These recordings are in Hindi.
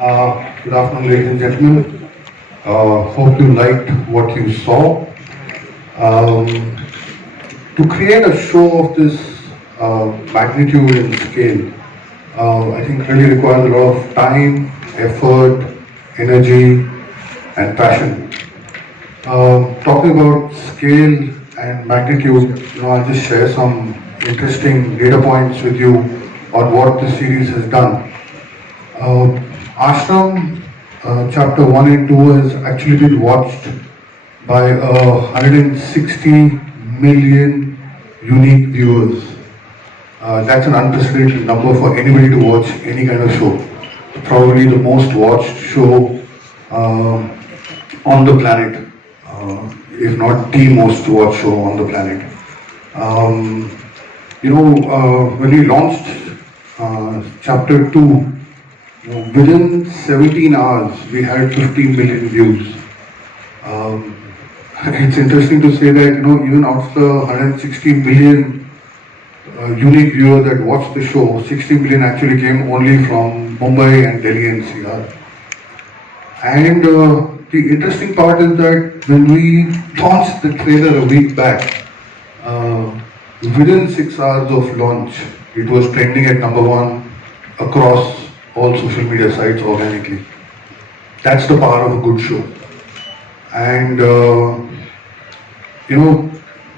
Good afternoon, ladies and gentlemen. Hope you liked what you saw. Um, to create a show of this magnitude and scale, I think really requires a lot of time, effort, energy, and passion. Talking about scale and magnitude, I'll just share some interesting data points with you on what this series has done. Ashram chapter 1 and 2 has actually been watched by 160 million unique viewers. That's an unprecedented number for anybody to watch any kind of show. Probably the most watched show on the planet, if not the most watched show on the planet. When we launched chapter 2, within 17 hours, we had 15 million views. It's interesting to say that, even out of the 160 million unique viewers that watched the show, 60 million actually came only from Mumbai and Delhi NCR. And the interesting part is that when we launched the trailer a week back, within 6 hours of launch, it was trending at #1 across all social media sites organically. That's the power of a good show. And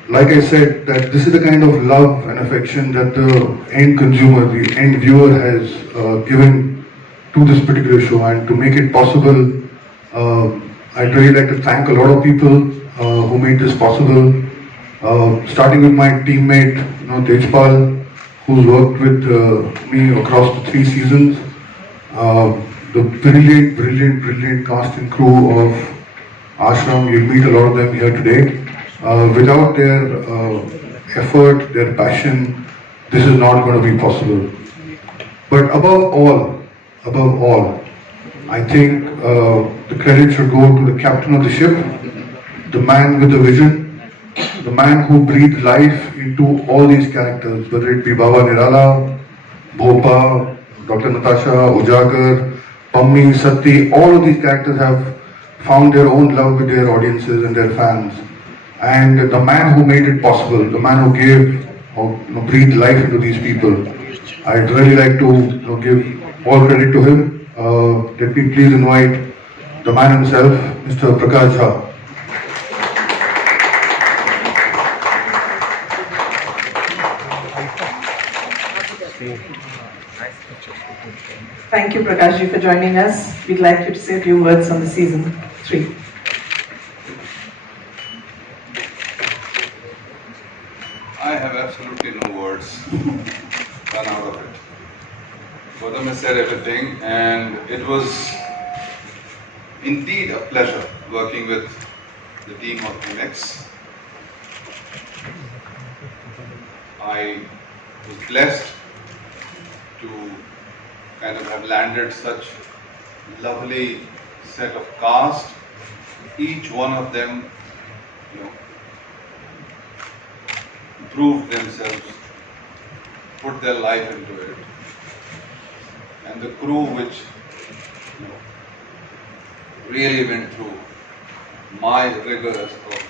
like I said, that this is the kind of love and affection that the end consumer, the end viewer has given to this particular show. And to make it possible, I'd really like to thank a lot of people who made this possible. Starting with my teammate, Tejpal, who's worked with me across the 3 seasons. The brilliant cast and crew of Aashram. You'll meet a lot of them here today. Without their effort, their passion, this is not going to be possible. But above all, I think the credit should go to the captain of the ship, the man with the vision, the man who breathed life into all these characters, whether it be Baba Nirala, Bhopa, Dr. Natasha, Ujagar, Pammi, Satti. All of these characters have found their own love with their audiences and their fans. And the man who made it possible, the man who gave or breathed life into these people, I'd really like to give all credit to him. Let me please invite the man himself, Mr. Prakash Jha. Thank you, Prakashji, for joining us. We'd like you to say a few words on the season 3. I have absolutely no words run out of it. Badnaam has said everything, and it was indeed a pleasure working with the team of MX. I was blessed to kind of have landed such lovely set of cast. Each one of them, proved themselves, put their life into it. And the crew which really went through my rigors of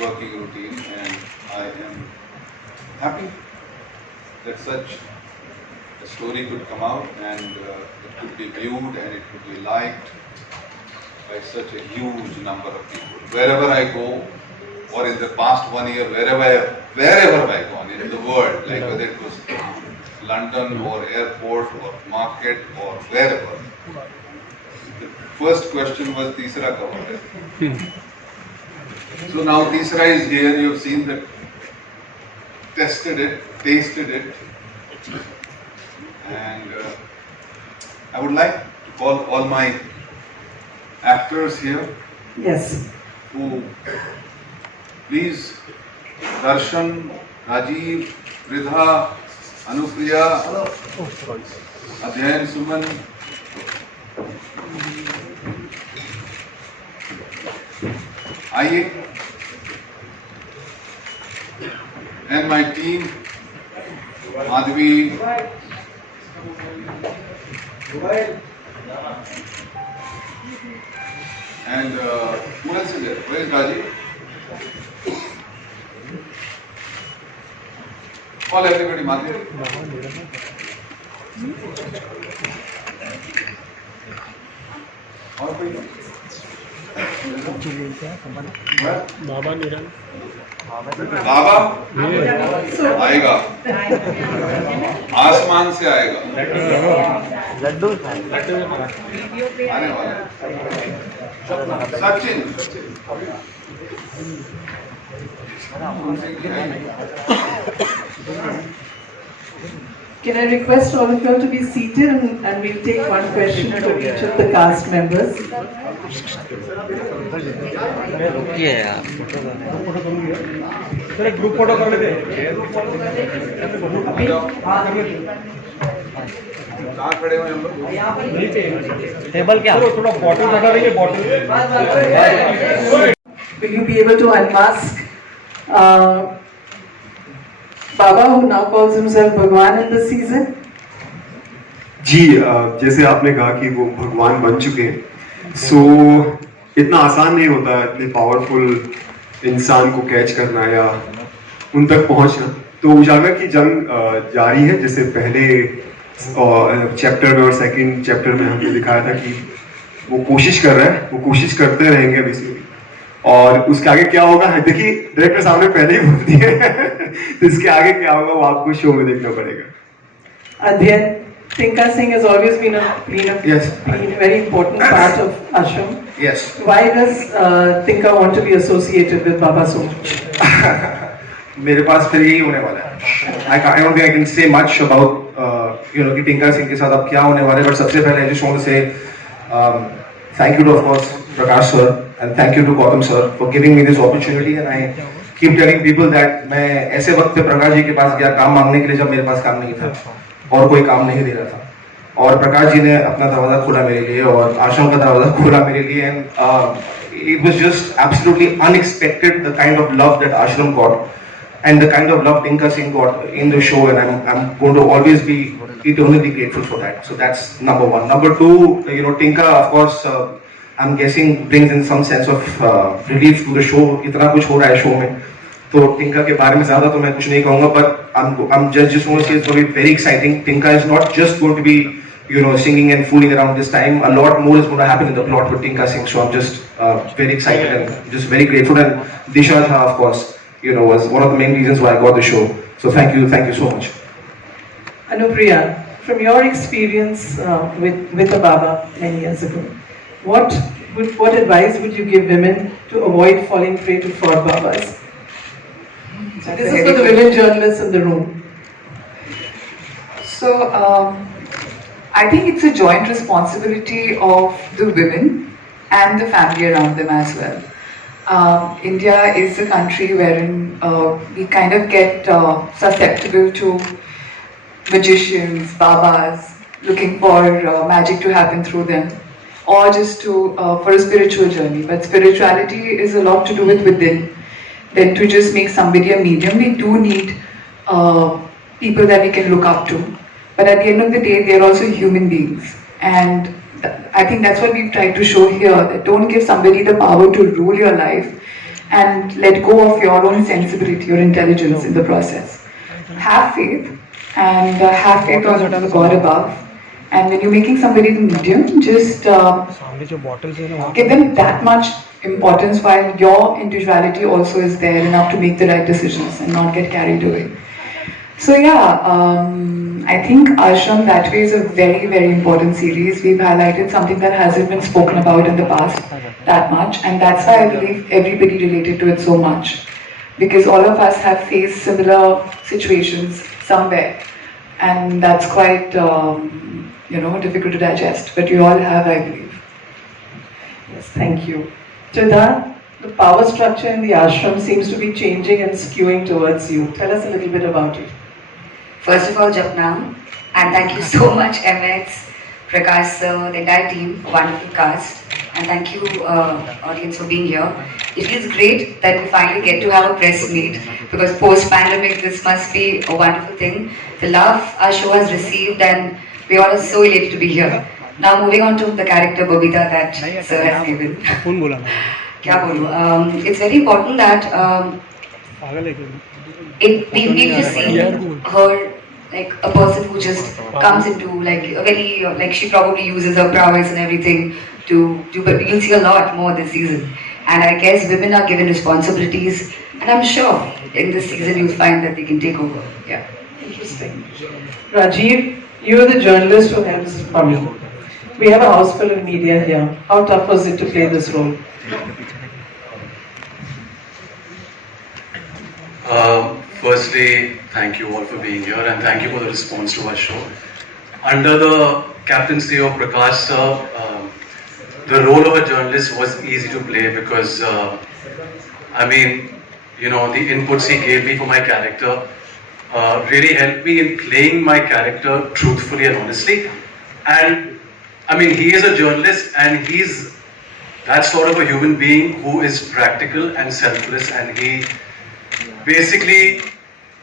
working routine, and I am happy that such a story could come out and it could be viewed and it could be liked by such a huge number of people. Wherever I go, or in the past 1 year, wherever I gone in the world, like whether it was London or airport or market or wherever, the first question was Teesra kab hai? So now Teesra is here. You have seen that, tested it, tasted it, and I would like to call all my actors here. Yes. Who please, Darshan, Rajiv, Ridha, Anupriya, Adhyan, Suman. आइए. And my team, Madhvi, And who else is there? Where is Gaji? Call everybody, Madhya. और कोई? Where? बाबा निरंग बाबा आएगा, आसमान से आएगा, लड्डू आने वाला है। Sachin Can I request all of you all to be seated and we'll take one question from each of the cast members. रुकिए यार सर एक ग्रुप फोटो कर लेते हैं कहाँ खड़े हुए हम लोग? टेबल क्या थोड़ा बॉटल हटा देंगे bottle Will you be able to unmask Baba, who now calls himself Bhagwan in the season? जी जैसे आपने कहा कि वो भगवान बन चुके हैं सो इतना आसान नहीं होता इतने पावरफुल इंसान को कैच करना या उन तक पहुंचना तो उजागर की जंग जारी है जैसे पहले चैप्टर में और सेकंड चैप्टर में हमने दिखाया था कि वो कोशिश कर रहा है वो कोशिश करते रहेंगे बेसिकली और उसके आगे क्या होगा देखिए डायरेक्टर सामने पहले ही बोल दिए तो इसके आगे क्या होगा वो आपको शो में देखना पड़ेगा Adhyan, Tinka Singh has always been a Yes. very important part of Aashram. Yes. Why does Tinka want to be associated with Baba so much? मेरे पास फिर यही होने वाला है I don't think I can say much about कि टिंका सिंह के साथ अब क्या होने वाला है बट सबसे पहले I just want to say thank you to of course Prakash sir and thank you to Gautam sir for giving me this opportunity and I keep telling people that मैं ऐसे वक्त पे प्रकाश जी के पास गया काम मांगने के लिए जब मेरे पास काम नहीं था और कोई काम नहीं दे रहा था और प्रकाश जी ने अपना दरवाजा खोला मेरे लिए और आश्रम का दरवाजा खोला मेरे लिए and it was just absolutely unexpected the kind of love that Ashram got and the kind of love Tinka Singh got in the show and I'm going to always be eternally grateful for that. So that's number one. Number two, Tinka of course I'm guessing brings in some sense of relief to the show. इतना कुछ हो रहा है शो में तो टिंका के बारे में ज्यादा तो मैं कुछ नहीं कहूँगा but I'm just want to say it's going to be very exciting. Tinka is not just going to be singing and fooling around this time. A lot more is going to happen in the plot with Tinka Singh. So I'm just very excited and just very grateful. And Disha Jha, of course, was one of the main reasons why I got the show. So thank you so much. Anupriya, from your experience with the Baba many years ago, what advice would you give women to avoid falling prey to fraud Babas? This is for the women journalists in the room. So, I think it's a joint responsibility of the women and the family around them as well. India is a country wherein we kind of get susceptible to magicians, babas, looking for magic to happen through them, or just for a spiritual journey. But spirituality is a lot to do with within. Then to just make somebody a medium, we do need people that we can look up to. But at the end of the day, they are also human beings. And I think that's what we've tried to show here, that don't give somebody the power to rule your life and let go of your own sensibility, your intelligence in the process. Have faith and have faith on the God above. And when you're making somebody the medium, just give them that much importance while your individuality also is there enough to make the right decisions and not get carried away. So yeah, I think Aashram that way is a very, very important series. We've highlighted something that hasn't been spoken about in the past that much, and that's why I believe everybody related to it so much. Because all of us have faced similar situations somewhere, and that's quite, difficult to digest. But you all have, I believe. Yes, thank you. Chidha, the power structure in the ashram seems to be changing and skewing towards you. Tell us a little bit about it. First of all, Badnaam, and thank you so much, MS, Prakash sir, the entire team, wonderful cast, and thank you, audience, for being here. It feels great that we finally get to have a press meet because post-pandemic, this must be a wonderful thing. The love our show has received, and we all are so elated to be here. Now moving on to the character Babita that sir has given. कौन बोला ना क्या बोलूं? It's very important that पागल है क्यों we've just seen her like a person who just comes into like a very like she probably uses her prowess and everything to do, but you'll see a lot more this season. And I guess women are given responsibilities, and I'm sure in this season you'll find that they can take over. Yeah. Interesting. Rajiv, you're the journalist who helps Mummy. We have a house full of media here. How tough was it to play this role? Firstly, thank you all for being here and thank you for the response to our show. Under the captaincy of Prakash sir, the role of a journalist was easy to play because, I mean, you know, the inputs he gave me for my character really helped me in playing my character truthfully and honestly. And I mean, he is a journalist and he's that sort of a human being who is practical and selfless, and he basically,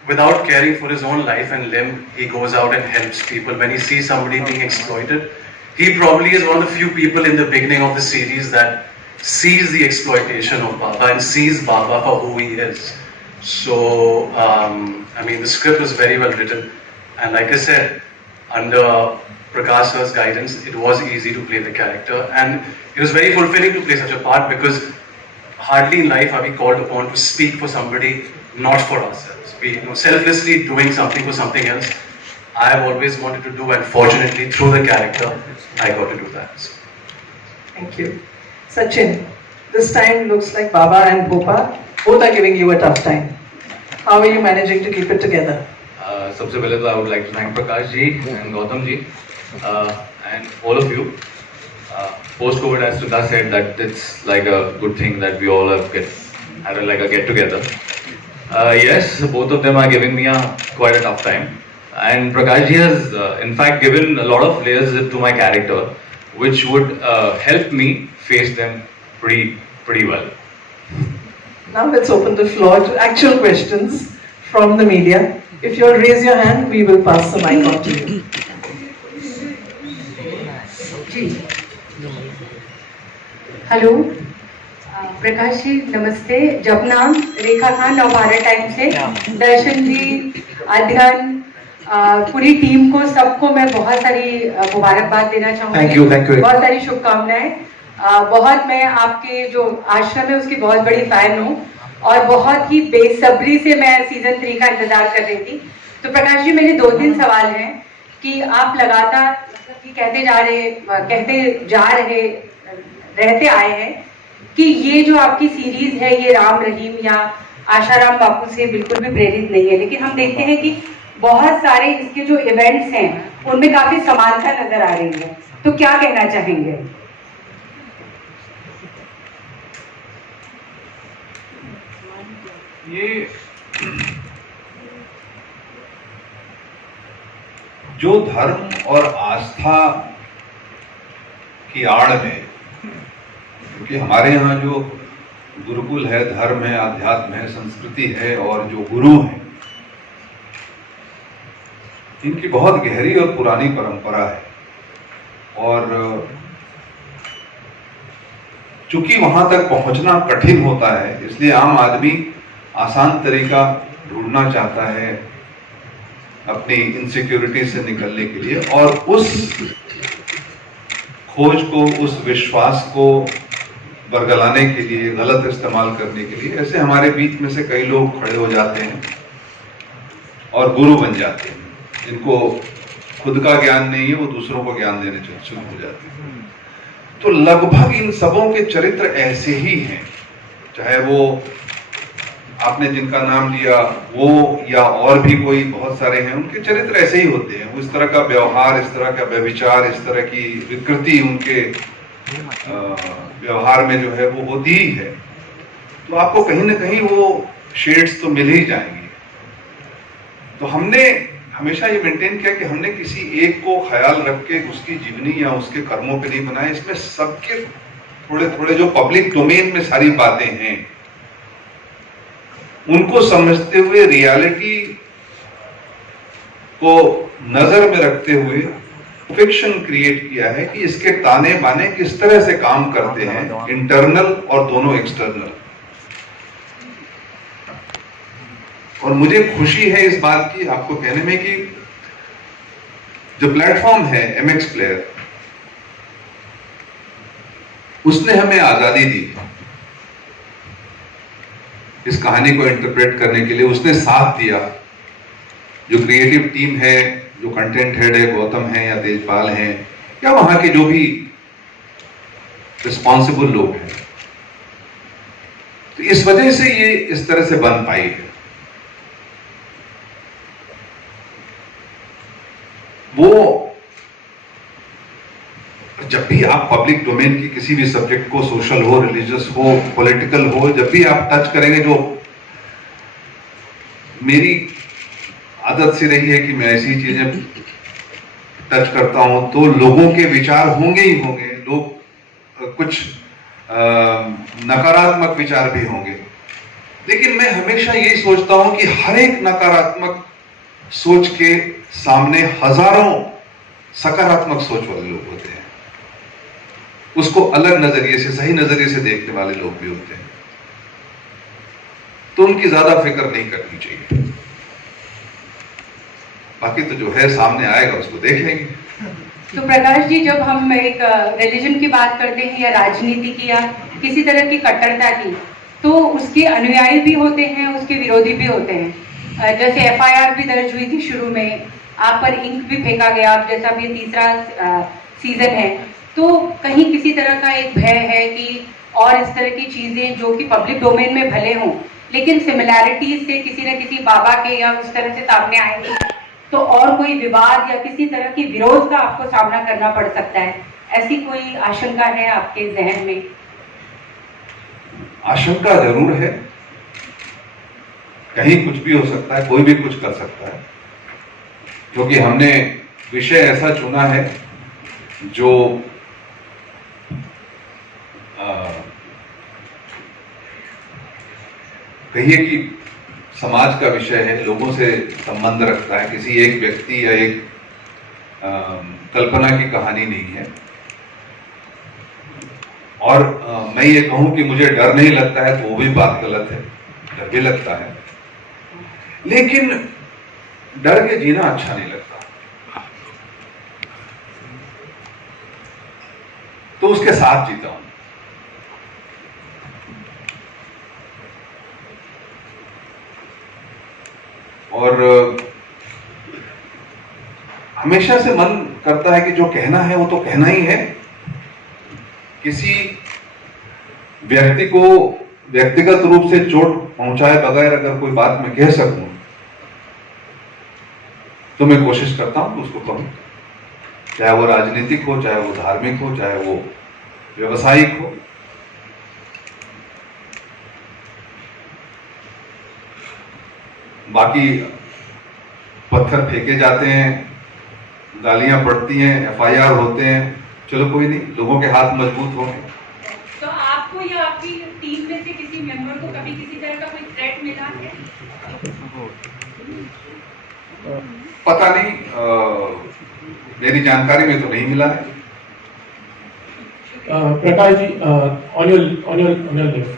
without caring for his own life and limb, he goes out and helps people. When he sees somebody being exploited, he probably is one of the few people in the beginning of the series that sees the exploitation of Baba and sees Baba for who he is. So, I mean, the script was very well written, and like I said, under Prakash sir's guidance, it was easy to play the character, and it was very fulfilling to play such a part because hardly in life are we called upon to speak for somebody, not for ourselves. We, you know, selflessly doing something for something else. I have always wanted to do, and fortunately, through the character, I got to do that. So. Thank you. Sachin, this time looks like Baba and Bhopa both are giving you a tough time. How are you managing to keep it together? सबसे पहले तो I would like to thank Prakash ji and Gautam ji and all of you. Post-COVID, as Sudha said, that it's like a good thing that we all have had a get-together. Yes, both of them are giving me quite a tough time. And Prakash ji has, in fact, given a lot of layers to my character, which would help me face them pretty well. Now let's open the floor to actual questions from the media. If you'll raise your hand, we will pass the mic on to you. Hello Prakash ji नमस्ते। जपनाम रेखा खान नवभारत टाइम से, दर्शन जी, अध्ययन, पूरी टीम को सबको मैं बहुत सारी मुबारकबाद देना चाहूँगी। बहुत सारी शुभकामनाएं। बहुत मैं आपके जो आश्रम है उसकी बहुत बड़ी फैन हूँ और बहुत ही बेसब्री से मैं सीजन 3 का इंतजार कर रही थी। तो प्रकाश जी मेरे 2-3 सवाल हैं कि आप लगातार कहते जा रहे रहते आए हैं कि ये जो आपकी सीरीज है ये राम रहीम या आशाराम बापू से बिल्कुल भी प्रेरित नहीं है, लेकिन हम देखते हैं कि बहुत सारे इसके जो इवेंट्स हैं उनमें काफी समानता नजर आ रही है, तो क्या कहना चाहेंगे? ये जो धर्म और आस्था की आड़ में, क्योंकि हमारे यहाँ जो गुरुकुल है, धर्म है, अध्यात्म है, संस्कृति है और जो गुरु हैं, इनकी बहुत गहरी और पुरानी परंपरा है। और चूंकि वहां तक पहुंचना कठिन होता है, इसलिए आम आदमी आसान तरीका ढूंढना चाहता है अपनी इनसिक्योरिटी से निकलने के लिए, और उस खोज को, उस विश्वास को बरगलाने के लिए, गलत इस्तेमाल करने के लिए ऐसे हमारे बीच में से कई लोग खड़े हो जाते हैं और गुरु बन जाते हैं। जिनको खुद का ज्ञान नहीं है वो दूसरों को ज्ञान देने शुरू हो जाते हैं। तो लगभग इन सबों के चरित्र ऐसे ही हैं, चाहे वो आपने जिनका नाम लिया वो या और भी कोई बहुत सारे हैं, उनके चरित्र ऐसे ही होते हैं। वो इस तरह का व्यवहार, इस तरह का व्यभिचार, इस तरह की विकृति उनके व्यवहार में जो है वो होती ही है। तो आपको कहीं ना कहीं वो शेड्स तो मिल ही जाएंगे। तो हमने हमेशा ये मेंटेन किया कि हमने किसी एक को ख्याल रख के उसकी जीवनी या उसके कर्मों पे नहीं बनाए। इसमें सबके थोड़े थोड़े जो पब्लिक डोमेन में सारी बातें हैं उनको समझते हुए, रियलिटी को नजर में रखते हुए फिक्शन क्रिएट किया है कि इसके ताने बाने किस तरह से काम करते हैं, इंटरनल और दोनों एक्सटर्नल। और मुझे खुशी है इस बात की आपको कहने में कि जो प्लेटफॉर्म है MX प्लेयर, उसने हमें आजादी दी इस कहानी को इंटरप्रेट करने के लिए। उसने साथ दिया। जो क्रिएटिव टीम है, जो कंटेंट हेड है, गौतम है या तेजपाल हैं या वहां के जो भी रिस्पॉन्सिबल लोग हैं, तो इस वजह से ये इस तरह से बन पाई है। वो जब भी आप पब्लिक डोमेन की किसी भी सब्जेक्ट को, सोशल हो, रिलीजियस हो, पॉलिटिकल हो, जब भी आप टच करेंगे, जो मेरी आदत सी रही है कि मैं ऐसी चीजें टच करता हूं तो लोगों के विचार होंगे ही होंगे। लोग कुछ नकारात्मक विचार भी होंगे, लेकिन मैं हमेशा यही सोचता हूं कि हर एक नकारात्मक सोच के सामने हजारों सकारात्मक सोच वाले लोग होते हैं। उसको अलग नजरिए से, सही नजरिए से देखने वाले लोग भी होते हैं। तो उनकी ज्यादा फिक्र नहीं करनी चाहिए। बाकी तो जो है सामने आएगा उसको देख लेंगे। तो प्रकाश जी, जब हम एक रिलीजन की बात करते हैं या राजनीति की या किसी तरह की कट्टरता की, तो उसके अनुयायी भी होते हैं, उसके विरोधी भी होते हैं। जैसे FIR भी दर्ज हुई थी शुरू में, आप पर इंक भी फेंका गया। अब जैसा अब ये तीसरा सीजन है, तो कहीं किसी तरह का एक भय है कि और इस तरह की चीजें जो कि पब्लिक डोमेन में भले हों, लेकिन सिमिलैरिटीज से किसी न किसी बाबा के या उस तरह से सामने आएंगी, तो और कोई विवाद या किसी तरह की विरोध का आपको सामना करना पड़ सकता है। ऐसी कोई आशंका है आपके जहन में? आशंका जरूर है। कहीं कुछ भी हो सकता है, कोई भी कुछ कर सकता है, क्योंकि हमने विषय ऐसा चुना है जो कहिए कि समाज का विषय है, लोगों से संबंध रखता है, किसी एक व्यक्ति या एक कल्पना की कहानी नहीं है। और मैं ये कहूं कि मुझे डर नहीं लगता है तो वो भी बात गलत है, डर भी लगता है, लेकिन डर के जीना अच्छा नहीं लगता, तो उसके साथ जीता हूं। और हमेशा से मन करता है कि जो कहना है वो तो कहना ही है। किसी व्यक्ति को व्यक्तिगत रूप से चोट पहुंचाए बगैर अगर कोई बात मैं कह सकूं तो मैं कोशिश करता हूं कि उसको कहूं, चाहे वो राजनीतिक हो, चाहे वो धार्मिक हो, चाहे वो व्यवसायिक हो। बाकी पत्थर फेंके जाते हैं, गालियां पड़ती हैं, FIR होते हैं, चलो कोई नहीं, लोगों के हाथ मजबूत होंगे। तो आपको या आपकी टीम में से किसी मेंबर को कभी किसी तरह का कोई थ्रेट मिला है? पता नहीं, मेरी जानकारी में तो नहीं मिला है। प्रकाश जी, on your left,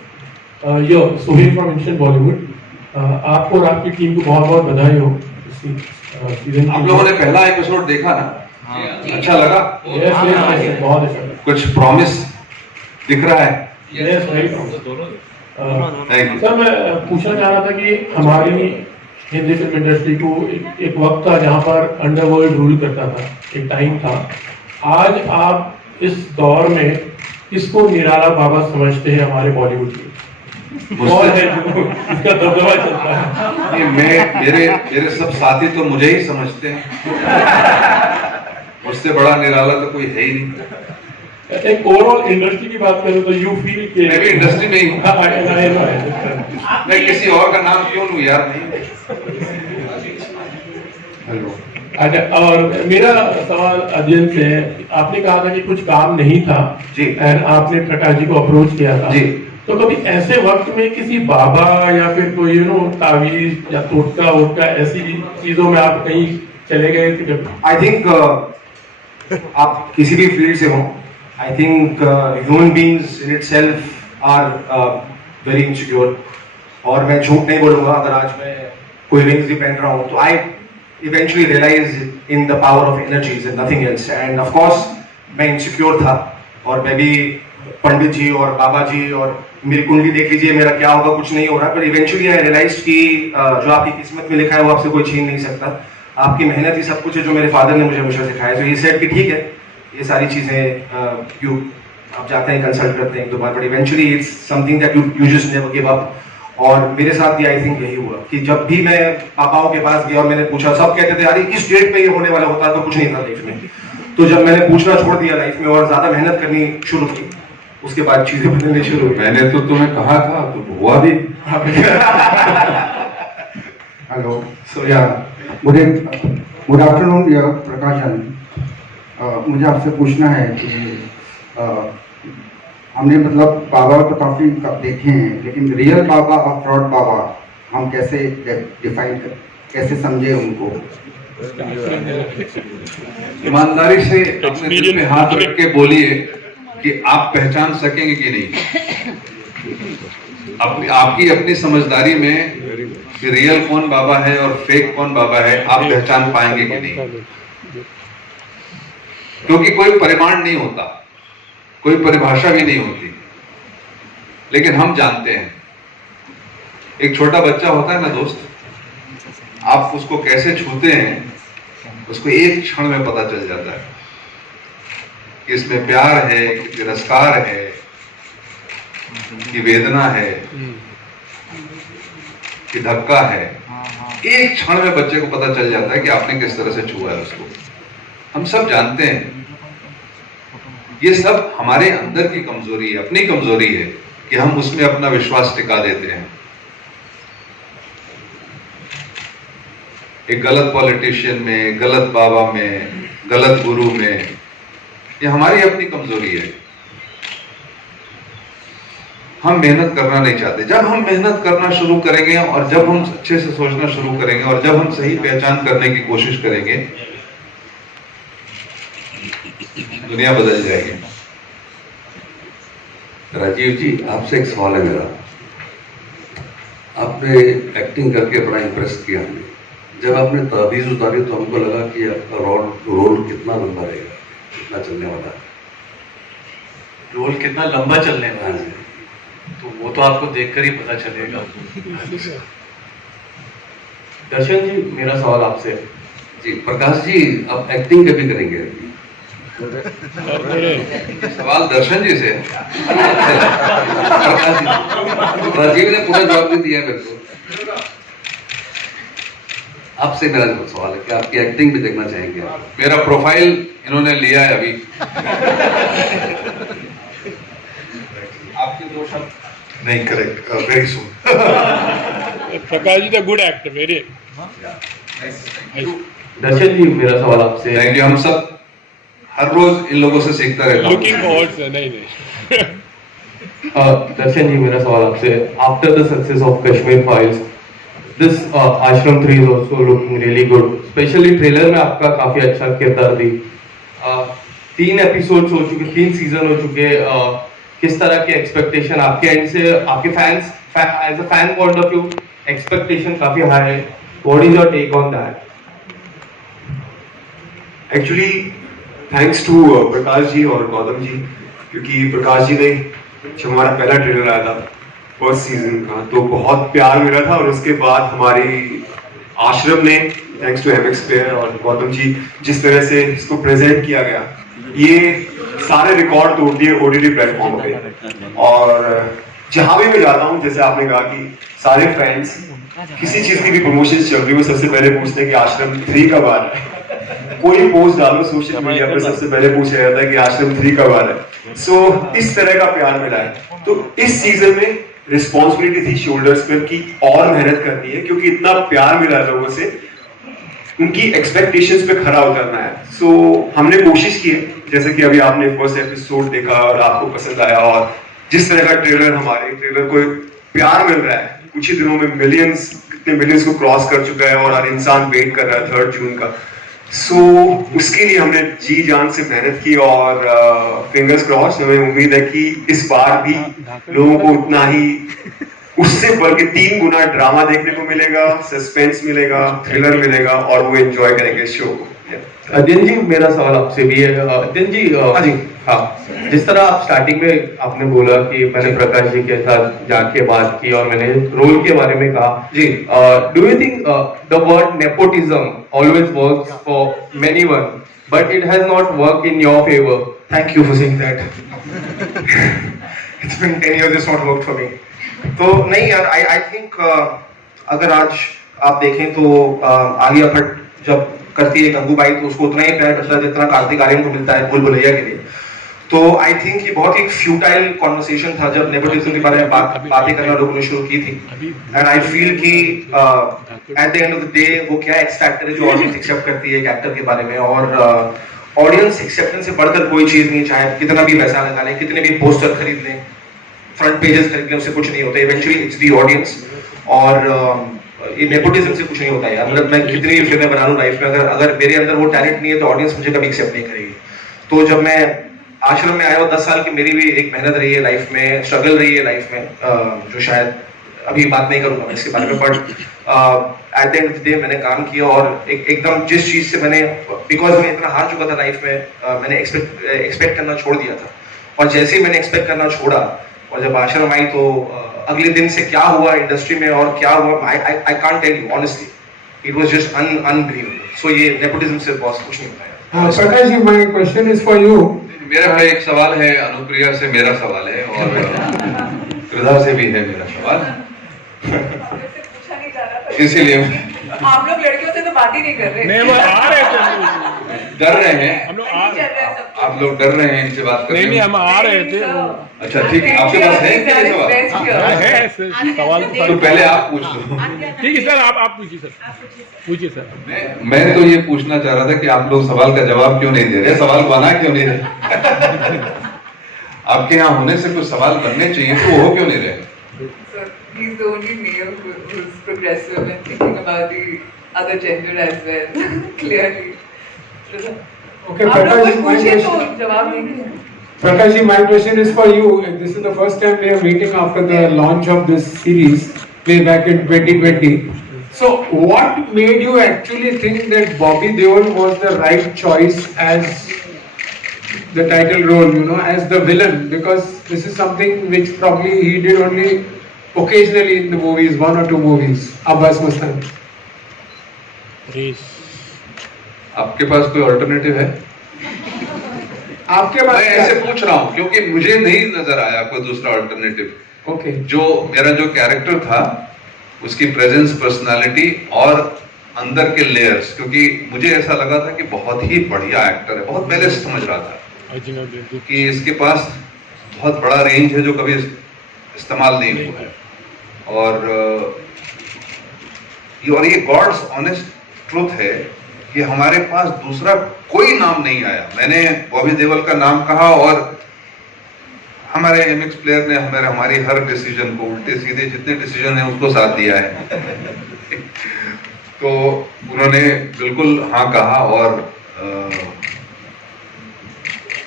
yo, Sohail from Indian Bollywood. आपको और आपकी टीम को बहुत बहुत बधाई हो सीजन। आप लोगों ने पहला एपिसोड देखा ना? अच्छा लगा? यस, बहुत अच्छा लगा। कुछ प्रॉमिस दिख रहा है? Yes, very promise. Thank you sir, मैं पूछना चाह रहा था कि हमारी हिंदी फिल्म इंडस्ट्री को एक वक्त था जहाँ पर अंडरवर्ल्ड रूल करता था, एक टाइम था। आज आप इस दौर में किसको निराला बाबा समझते हैं हमारे बॉलीवुड के? कौन है जो इसका दबदबा चलता है? ये मेरे सब साथी तो मुझे ही समझते हैं। उससे बड़ा निराला तो कोई है ही नहीं। एक ओवरऑल इंडस्ट्री की बात करें तो यू फील के मैं भी इंडस्ट्री में ही हूँ। मैं किसी और का नाम क्यों लूं यार? नहीं। हेलो। अच्छा, और मेरा सवाल अध्ययन से है, आपने कहा था कि कुछ काम नहीं था जी, एंड आपने प्रकाश जी को अप्रोच किया था जी। तो कभी ऐसे वक्त में किसी बाबा या फिर कोई तावीज या टोटका वोटका ऐसी चीजों में आप कहीं चले गए थे? आई थिंक आप किसी भी फील्ड से हो, I think human beings in itself are very insecure. और मैं झूठ नहीं बोलूंगा अगर आज मैं कोई रिंग्स भी पहन रहा हूँ तो I eventually realize in the power of energies and nothing else. And of course मैं इनसिक्योर था और मैं भी पंडित जी और बाबा जी और मेरी कुंडली देख लीजिए, मेरा क्या होगा, कुछ नहीं हो रहा. पर इवेंचुअली आई रियलाइज कि जो आपकी किस्मत में लिखा है वो आपसे कोई छीन नहीं सकता. आपकी मेहनत ही सब कुछ है, जो मेरे फादर ने मुझे हमेशा सिखाया. तो ये सेट कि ठीक है, ये सारी चीजें यू आप जाते हैं, कंसल्ट करते हैं एक दो बार, but eventually it's something that you just never give up. और मेरे साथ भी आई थिंक यही हुआ कि जब भी मैं पापाओं के पास गया और मैंने पूछा, सब कहते थे यार इस डेट पे ये होने वाला होता तो कुछ नहीं था लाइफ में. तो जब मैंने पूछना छोड़ दिया लाइफ में और ज्यादा मेहनत करनी शुरू की, उसके बाद चीजें बदलनी शुरू हुई. मैंने तो तुम्हें कहा था, तो हुआ भी. हेलो, सो या गुड आफ्टरनून या प्रकाश जी. मुझे आपसे पूछना है कि हमने मतलब बाबा तो काफ़ी देखे हैं, लेकिन रियल बाबा और फ्रॉड बाबा हम कैसे डिफाइन कर, कैसे समझे उनको? ईमानदारी से अपने दिल पे हाथ रख के बोलिए कि आप पहचान सकेंगे कि नहीं. आपकी अपनी समझदारी में कि रियल कौन बाबा है और फेक कौन बाबा है, आप पहचान पाएंगे कि नहीं. क्योंकि कोई परिमाण नहीं होता, कोई परिभाषा भी नहीं होती, लेकिन हम जानते हैं. एक छोटा बच्चा होता है ना दोस्त, आप उसको कैसे छूते हैं उसको एक क्षण में पता चल जाता है कि इसमें प्यार है कि तिरस्कार है कि वेदना है कि धक्का है. एक क्षण में बच्चे को पता चल जाता है कि आपने किस तरह से छुआ है उसको. हम सब जानते हैं. ये सब हमारे अंदर की कमजोरी है, अपनी कमजोरी है कि हम उसमें अपना विश्वास टिका देते हैं. एक गलत पॉलिटिशियन में, गलत बाबा में, गलत गुरु में, ये हमारी अपनी कमजोरी है. हम मेहनत करना नहीं चाहते. जब हम मेहनत करना शुरू करेंगे और जब हम अच्छे से सोचना शुरू करेंगे और जब हम सही पहचान करने की कोशिश करेंगे, दुनिया बदल जाएगी. राजीव जी, आपसे एक सवाल है मेरा. आपने एक्टिंग करके बड़ा इम्प्रेस किया हमें. जब आपने ताबीज उतारी तो हमको लगा कि आपका रोल कितना लंबा रहेगा, कितना चलने वाला है. रोल कितना लंबा चलने वाला है तो वो तो आपको देखकर ही पता चलेगा. दर्शन जी, मेरा सवाल आपसे. जी प्रकाश जी, आप एक्टिंग कभी करेंगे? सवाल दर्शन जी से. प्रकाश जी, राजीव ने पूरा जवाब नहीं दिया मेरे को. आपसे मेरा सवाल है कि आपकी एक्टिंग भी देखना चाहेंगे आप? मेरा प्रोफाइल इन्होंने लिया है अभी. आपके दो शब्द नहीं, correct, very soon. Prakash ji the good actor, very. Darshan ji, मेरा सवाल आपसे. Thank you. हम सब हर रोज इन लोगों से सीखता रहता हूं. Looking forward sir. नहीं. दर्शन जी, मेरा सवाल आपसे. After the success of Kashmir files, this आश्रम 3 is also looking really good. Specially trailer में आपका काफी अच्छा किरदार दी. 3 एपिसोड्स हो चुके, 3 सीजन हो चुके. किस तरह के एक्सपेक्टेशन आपके एंड से, आपके fans as a fan point of view expectation काफी हाई है. What is your take on that? Actually thanks to Prakash ji और गौतम जी, क्योंकि प्रकाश जी ने जब हमारा पहला ट्रेलर आया था फर्स्ट सीजन का तो बहुत प्यार मिला था. और उसके बाद हमारी आश्रम ने, थैंक्स टू एमएक्स प्लेयर और गौतम जी, जिस तरह से इसको प्रेजेंट किया गया, ये सारे रिकॉर्ड तोड़ दिए ओटीटी प्लेटफॉर्म पे. और जहां भी मैं जाता हूं, जैसे आपने कहा कि सारे फैंस किसी चीज की भी प्रमोशन चल रही हो सबसे पहले पूछते हैं कि आश्रम 3 कब आ रहा है. कोई पोस्ट डालो सोशल मीडिया पर, सबसे पहले पूछा जाता है कि आश्रम 3 कब आ रहा है. सो इस तरह का प्यार मिला है. तो इस सीजन में रिस्पॉन्सिबिलिटी थी शोल्डर्स पर कि और मेहनत करनी है, क्योंकि इतना प्यार मिला लोगों से, उनकी एक्सपेक्टेशंस पे खरा उतरना है. सो हमने कोशिश की है, जैसे कि अभी आपने फर्स्ट एपिसोड देखा और आपको पसंद आया, और जिस तरह का ट्रेलर, हमारे ट्रेलर को प्यार मिल रहा है, कुछ ही दिनों में कितने मिलियंस को क्रॉस कर चुका है और हर इंसान वेट कर रहा है 3 जून का. सो उसके लिए हमने जी जान से मेहनत की और फिंगर्स क्रॉस, हमें उम्मीद है कि इस बार भी लोगों को उतना ही, उससे बढ़ के 3 गुना ड्रामा देखने को मिलेगा, सस्पेंस मिलेगा, थ्रिलर मिलेगा और वो एंजॉय करेंगे इस शो को। दिन जी, मेरा सवाल आपसे भी है। दिन जी, हाँ, जिस तरह आप स्टार्टिंग में आपने बोला कि मैंने प्रकाश जी के साथ जाके बात की और मैंने रोल के बारे में कहा जी, do you think the word nepotism always works for many one but it has not work in your favour? Thank you for saying that. It's been 10 years, it's not worked for me. तो नहीं यार, आई थिंक अगर आज आप देखें तो आलिया भट्ट जब करती है गंगूबाई तो उसको उतना ही प्यार मिलता है जितना कार्तिक आर्यन को मिलता है भूल भुलैया के लिए। तो आई थिंक ये बहुत ही फ्यूटाइल कॉन्वर्सेशन था जब नेपोटिज्म के बारे में बातें करना लोगों ने शुरू की थी। एंड आई फील कि at the end of the day वो क्या एक्स फैक्टर है जो ऑडियंस एक्सेप्ट करती है एक एक्टर के बारे में, और ऑडियंस एक्सेप्टेंस से बढ़कर कोई चीज नहीं, चाहे कितना भी पैसा लगा लें, कितने भी पोस्टर खरीद लें, फ्रंट पेजेस खरीद लें, उससे कुछ नहीं होता। इवेंचुअली इट्स द ऑडियंस, और ये नेपोटिज्म से कुछ नहीं होता यार। मतलब मैं कितनी भी फिल्में बना लूं लाइफ में, अगर मेरे अंदर वो टैलेंट नहीं है तो ऑडियंस मुझे कभी एक्सेप्ट नहीं करेगी। तो जब मैं आश्रम में आया हूँ, 10 साल की मेरी भी एक मेहनत रही है लाइफ में, स्ट्रगल रही है लाइफ में, जो शायद अभी बात नहीं करूंगा मैं इसके बारे में, but at the end of the day मैंने काम किया और एकदम जिस चीज से मैंने, बिकॉज मैं इतना हार चुका था लाइफ में, मैंने एक्सपेक्ट करना छोड़ दिया था। और जैसे ही मैंने एक्सपेक्ट करना छोड़ा और जब आश्रम आई तो अगले दिन से क्या हुआ इंडस्ट्री में और क्या हुआ, I can't tell you honestly, it was just unbelievable. So ये नेपोटिज्म से बहुत कुछ नहीं होता है। Prakash ji, my question is for you. मेरा एक सवाल है, अनुप्रिया से मेरा सवाल है और कृदा से भी है मेरा सवाल, इसीलिए आप लोग लड़कियों से तो बात ही नहीं कर रहे। नहीं, वो आ रहे थे, डर रहे हैं, हम लोग आ रहे थे। आप लोग डर रहे हैं इनसे बात करने नहीं, हम आ रहे थे। अच्छा ठीक है, आपके पास है कि नहीं सवाल? है सवाल तो पहले आप पूछ लो। ठीक है सर, आप पूछिए सर, पूछिए सर। मैं तो ये पूछना चाह रहा था कि आप लोग सवाल का जवाब क्यों नहीं दे रहे, सवाल बना क्यों नहीं रहे? आपके यहाँ होने से कुछ सवाल बनने चाहिए तो वो हो क्यों नहीं रहे? He's the only male who's progressive and thinking about the other gender as well. Clearly. Okay, Prakash ji, my question. Prakash ji, my question is for you. This is the first time we are meeting after the launch of this series way back in 2020. So, what made you actually think that Bobby Deol was the right choice as the title role, you know, as the villain? Because this is something which probably he did only occasionally in the movies, 1 or 2 movies. Abbas Mustang. आपके पास कोई ऑल्टरनेटिव है? आपके पास? मैं ऐसे पूछ रहा हूँ क्योंकि मुझे नहीं नजर आया कोई दूसरा ऑल्टरनेटिव। ओके। जो मेरा जो कैरेक्टर था, उसकी प्रेजेंस, पर्सनालिटी और अंदर के लेयर्स, क्योंकि मुझे ऐसा लगा था कि बहुत ही बढ़िया एक्टर है, बहुत पहले से समझ रहा था कि इसके पास बहुत बड़ा रेंज है जो कभी इस्तेमाल नहीं हुआ है। और ये गॉड्स ऑनेस्ट ट्रूथ है कि हमारे पास दूसरा कोई नाम नहीं आया। मैंने बॉबी देओल का नाम कहा और हमारे एमएक्स प्लेयर ने हमारी हर डिसीजन को, उल्टे सीधे जितने डिसीजन है उसको साथ दिया है। तो उन्होंने बिल्कुल हाँ कहा और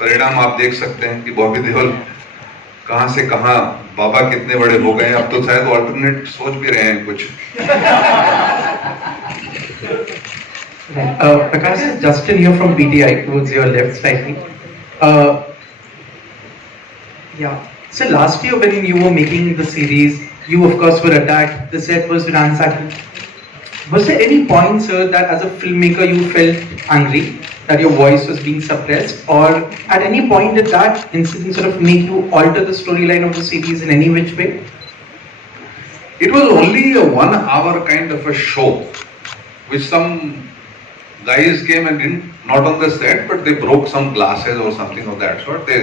परिणाम आप देख सकते हैं कि बॉबी देओल कहां से कहां, बाबा कितने बड़े हो गए। अब तो शायद ऑल्टरनेट सोच भी रहे हैं कुछ। Prakash, Justin here from PTI, towards your left slightly. Yeah. So last year when you were making the series, you of course were attacked. The set was ransacked. Was there any point, sir, that as a filmmaker you felt angry that your voice was being suppressed, or at any point did that incident sort of make you alter the storyline of the series in any which way? It was only a 1 hour kind of a show, which some guys came and didn't, not on the set, but they broke some glasses or something of that sort. They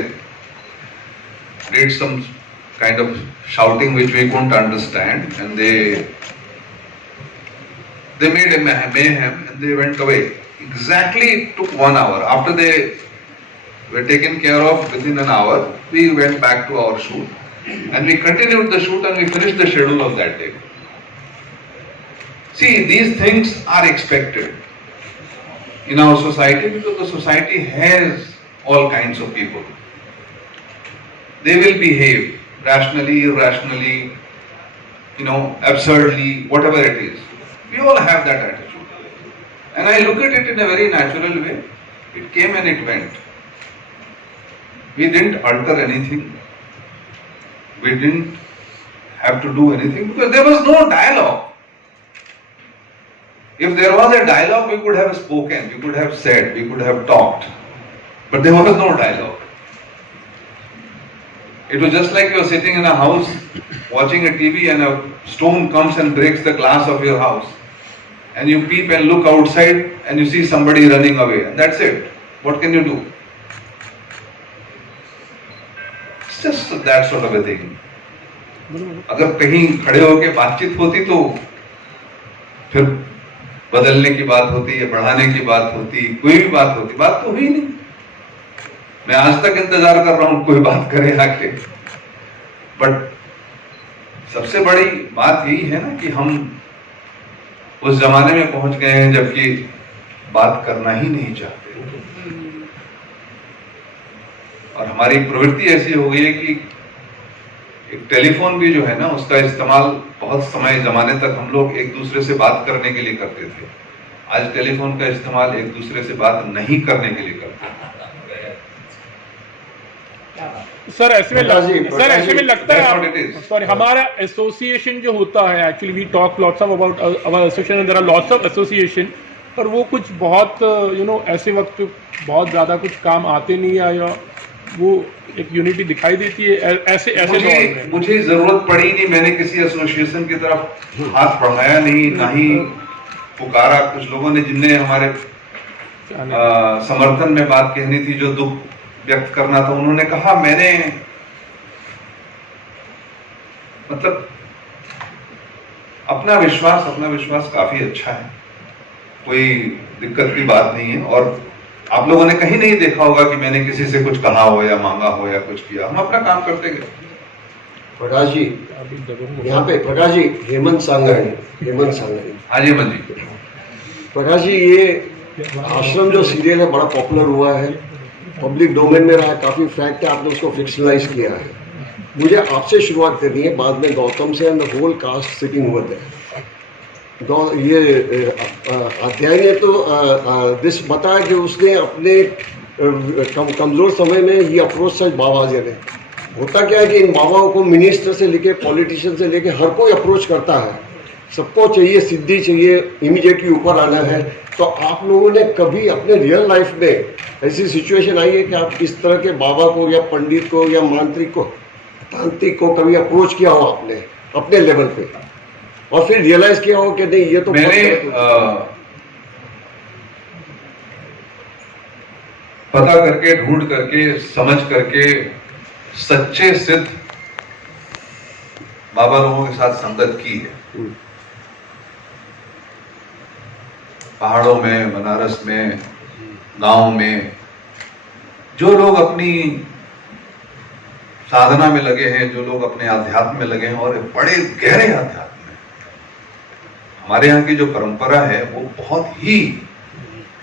did some kind of shouting which we couldn't understand, and they made a mayhem and they went away. Exactly it took 1 hour. After they were taken care of, within an hour, we went back to our shoot and we continued the shoot and we finished the schedule of that day. See, these things are expected. in our society, because the society has all kinds of people. They will behave rationally, irrationally, absurdly, whatever it is. We all have that attitude. And I look at it in a very natural way. It came and it went. We didn't alter anything. We didn't have to do anything because there was no dialogue. If there was a dialogue, we could have spoken, we could have said, we could have talked. But there was no dialogue. It was just like you're sitting in a house watching a TV and a stone comes and breaks the glass of your house. And you peep and look outside and you see somebody running away. And that's it. What can you do? It's just that sort of a thing. अगर कहीं खड़े होकर बातचीत होती तो फिर बदलने की बात होती या बढ़ाने की बात होती, कोई भी बात होती, बात तो हुई नहीं। मैं आज तक इंतजार कर रहा हूं कोई बात करे आके। बट सबसे बड़ी बात यही है ना कि हम उस जमाने में पहुंच गए हैं जबकि बात करना ही नहीं चाहते और हमारी प्रवृत्ति ऐसी हो गई है कि एक टेलीफोन भी जो है ना उसका इस्तेमाल बहुत समय जमाने तक हम लोग एक दूसरे से बात करने के लिए करते थे। आज टेलीफोन का इस्तेमाल एक दूसरे से बात नहीं करने के लिए करते हैं। सर ऐसे में लगता है सॉरी हमारा एसोसिएशन जो होता है actually we talk lots of about our association, there are lots of association, पर वो कुछ बहुत ऐसे वक्त बहुत ज़्यादा कुछ काम आते नहीं है या वो एक यूनिटी दिखाई देती है ऐसे मुझे जरूरत पड़ी नहीं, मैंने किसी एसोसिएशन की तरफ हाथ बढ़ाया नहीं, ना ही पुकारा। कुछ लोगों ने जिनने हमारे समर्थन में बात कहनी थी, जो दुख व्यक्त करना था, उन्होंने कहा। मैंने मतलब अपना विश्वास काफी अच्छा है, कोई दिक्कत की बात नहीं है। और आप लोगों ने कहीं नहीं देखा होगा कि मैंने किसी से कुछ कहा हो या मांगा हो या कुछ किया। हम अपना काम करते गए। प्रकाश जी यहाँ पे, प्रकाश जी हेमंत सांगरी। हाँ जी हेमंत जी। प्रकाश जी ये आश्रम जो सीरियल है बड़ा पॉपुलर हुआ है, पब्लिक डोमेन में रहा है, काफी फैक्ट है, आपने उसको फिक्शनलाइज किया है। मुझे आपसे शुरुआत करनी है, बाद में गौतम से and the whole cast sitting हुआ है। ये अध्याय ने तो दिस बताया कि उसने अपने कमज़ोर समय में ये अप्रोच सच बाबा जी ने। होता क्या है कि इन बाबाओं को मिनिस्टर से लेके पॉलिटिशियन से लेके हर कोई अप्रोच करता है, सबको चाहिए सिद्धि चाहिए, इमीडिएटली ऊपर आना है। तो आप लोगों ने कभी अपने रियल लाइफ में ऐसी सिचुएशन आई है कि आप इस तरह के बाबा को या पंडित को या मांत्रिक को, तांत्रिक को कभी अप्रोच किया हो आपने अपने लेवल पे, और फिर रियलाइज किया हो कि नहीं ये तो मैंने पता करके, ढूंढ करके, समझ करके सच्चे सिद्ध बाबा लोगों के साथ संगत की है। पहाड़ों में, बनारस में, गांव में जो लोग अपनी साधना में लगे हैं, जो लोग अपने आध्यात्म में लगे हैं और बड़े गहरे आध्यात्म, हमारे यहाँ की जो परंपरा है वो बहुत ही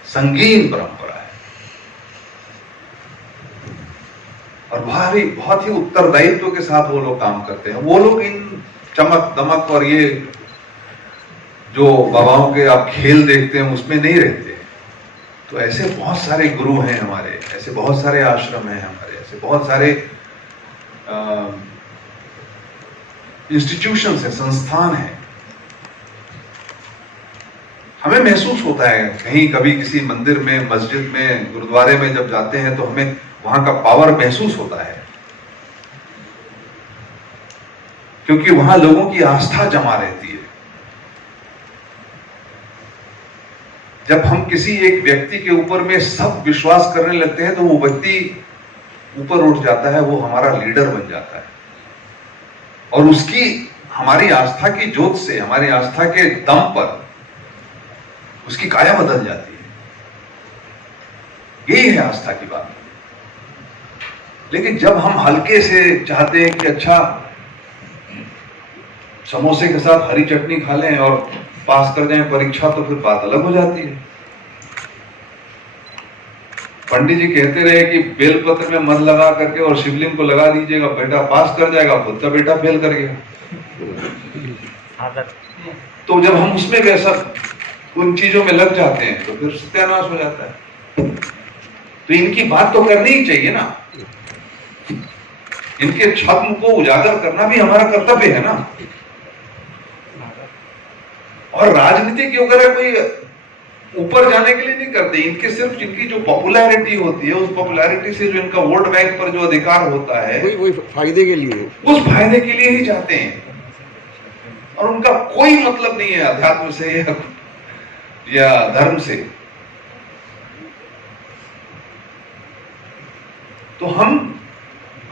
संगीन परंपरा है और बहुत ही उत्तरदायित्व के साथ वो लोग काम करते हैं। वो लोग इन चमक दमक और ये जो बाबाओं के आप खेल देखते हैं उसमें नहीं रहते। तो ऐसे बहुत सारे गुरु हैं हमारे, ऐसे बहुत सारे आश्रम हैं हमारे, ऐसे बहुत सारे इंस्टीट्यूशंस हैं, संस्थान हैं। हमें महसूस होता है कहीं कभी किसी मंदिर में, मस्जिद में, गुरुद्वारे में जब जाते हैं तो हमें वहां का पावर महसूस होता है, क्योंकि वहां लोगों की आस्था जमा रहती है। जब हम किसी एक व्यक्ति के ऊपर में सब विश्वास करने लगते हैं तो वो व्यक्ति ऊपर उठ जाता है, वो हमारा लीडर बन जाता है और उसकी हमारी आस्था की जोत से, हमारी आस्था के दम पर उसकी काया बदल जाती है। यही है आस्था की बात। लेकिन जब हम हल्के से चाहते हैं कि अच्छा समोसे के साथ हरी चटनी खा लें और पास कर जाएं परीक्षा, तो फिर बात अलग हो जाती है। पंडित जी कहते रहे कि बेलपत्र में मध लगा करके और शिवलिंग को लगा दीजिएगा, बेटा पास कर जाएगा, खुद का बेटा फेल कर गया। तो जब हम उसमें वैसा उन चीजों में लग जाते हैं तो फिर सत्यानाश हो जाता है। तो इनकी बात तो करनी ही चाहिए ना, इनके छद्म को उजागर करना भी हमारा कर्तव्य है ना। और राजनीति क्यों करे, कोई ऊपर जाने के लिए नहीं करते, इनके सिर्फ इनकी जो पॉपुलैरिटी होती है, उस पॉपुलैरिटी से जो इनका वोट बैंक पर जो अधिकार होता है, वही फायदे के लिए, उस फायदे के लिए ही जाते हैं। और उनका कोई मतलब नहीं है अध्यात्म से या धर्म से। तो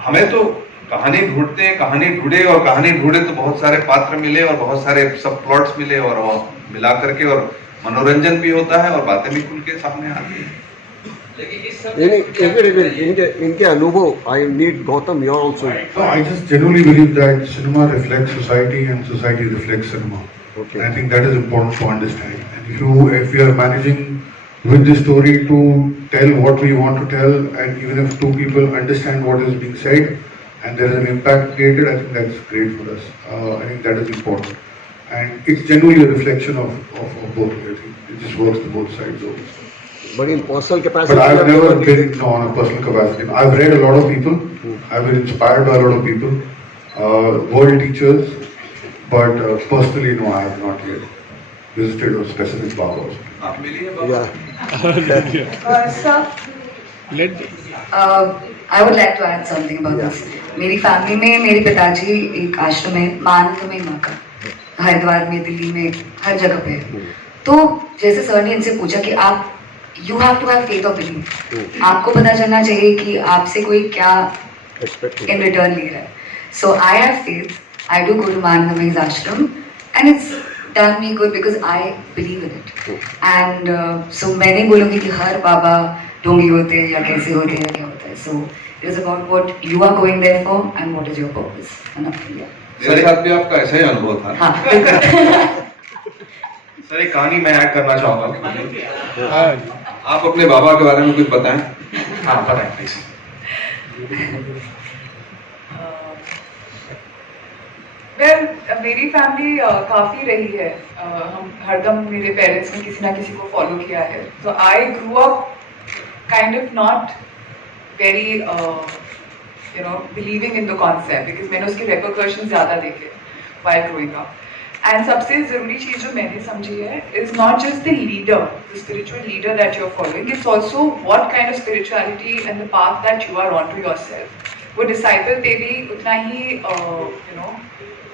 हमें तो कहानी ढूंढते हैं, कहानी ढूंढे और कहानी ढूंढे तो बहुत सारे पात्र मिले और बहुत सारे सब प्लॉट्स मिले और वो मिला करके और मनोरंजन भी होता है और बातें भी खुल के सामने आती है। इनके अनुभव, I need Gautam here also. No, I just genuinely believe that cinema reflects society and society reflects cinema. Okay. And I think that is important to understand. And if we are managing with the story to tell what we want to tell, and even if two people understand what is being said and there is an impact created, I think that's great for us. I think that is important. And it's genuinely a reflection of both. I think it just works to both sides also. But in personal capacity. But I've never been on a personal capacity. I've read a lot of people. I've been inspired by a lot of people, world teachers. But personally, no, I have not yet visited a specific Baba. Sir, I would like to add something about this. मेरी फैमिली में मेरे पिताजी एक आश्रम है, मानतमी माँ का, हरिद्वार में, दिल्ली में, हर जगह पे है। तो जैसे सर ने इनसे पूछा कि आप you have to have faith और बिलीव, आपको पता चलना चाहिए कि आपसे कोई क्या इन रिटर्न ले रहा है। So I have faith, I do go to मानतमी's ashram and it's done me good because I believe in it. And so मैं नहीं बोलूँगी कि हर बाबा ढोंगी होते हैं या कैसे होते हैं या क्या होता है। So it is about what you are going there for and what is your purpose. मेरे साथ भी आपका ऐसा ही अनुभव था। हाँ। सर एक कहानी मैं ऐड करना चाहूँगा। आप अपने बाबा के बारे में कुछ बताएं। हाँ बताएं प्लीज। मेरी फैमिली काफ़ी रही है, हम हरदम मेरे पेरेंट्स ने किसी ना किसी को फॉलो किया है। तो I grew up kind of not very believing in the concept because मैंने उसके रेपरकशंस ज़्यादा देखे व्हाइल ग्रोइंग अप। एंड सबसे ज़रूरी चीज़ जो मैंने समझी है is not just the leader, the spiritual leader that you are following, it's also what kind of spirituality and the path that you are on to yourself. वो डिसाइपल पे भी उतना ही